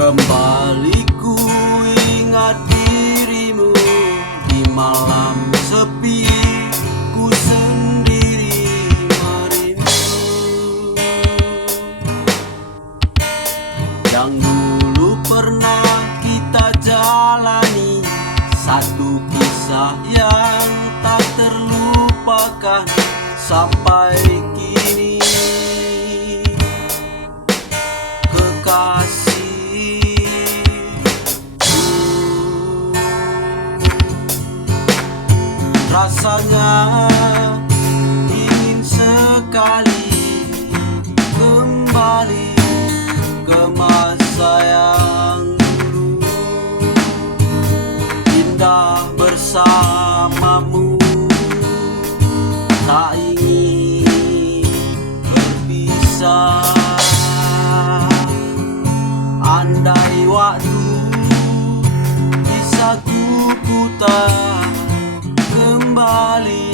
Kembali ku ingat dirimu di malam sepi, ku sendiri merindu. Yang dulu pernah kita jalani, satu kisah yang tak terlupakan sampai kini. Kekasih, rasanya ingin sekali kembali ke masa yang dulu, indah bersamamu, tak ingin berpisah. Andai waktu bisa ku putar kembali,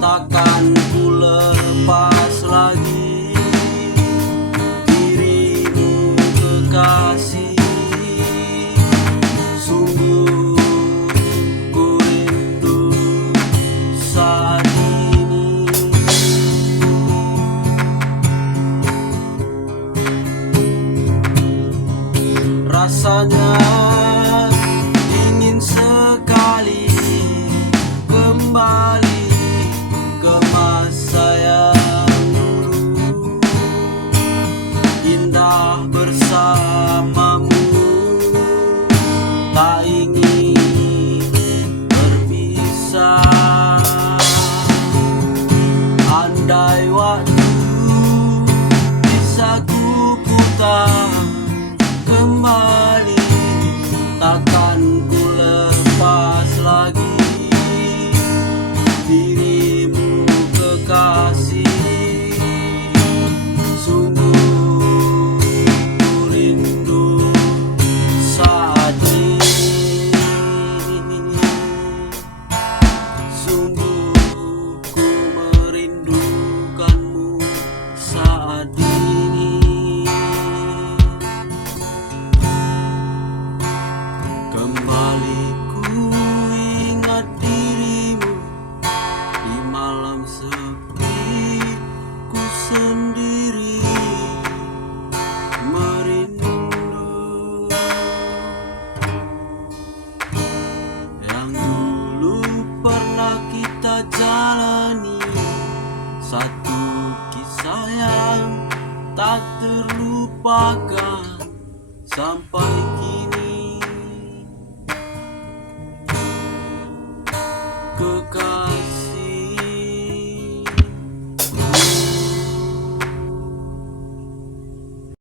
takkan ku lepas lagi dirimu kekasih. Sungguh ku rindu saat ini. Rasanya ingin sekali kembali ke masa yang dulu, indah bersamamu, tak ingin berpisah. Andai waktu bisa ku putar kembali, takkan ku lepas lagi dirimu kekasih. Sungguh ku rindu saat ini. Sungguh ku merindukanmu saat ini. Kembali ku ingat dirimu di malam sepi, ku sendiri merindu. Yang dulu pernah kita jalani, satu kisah yang tak terlupakan sampai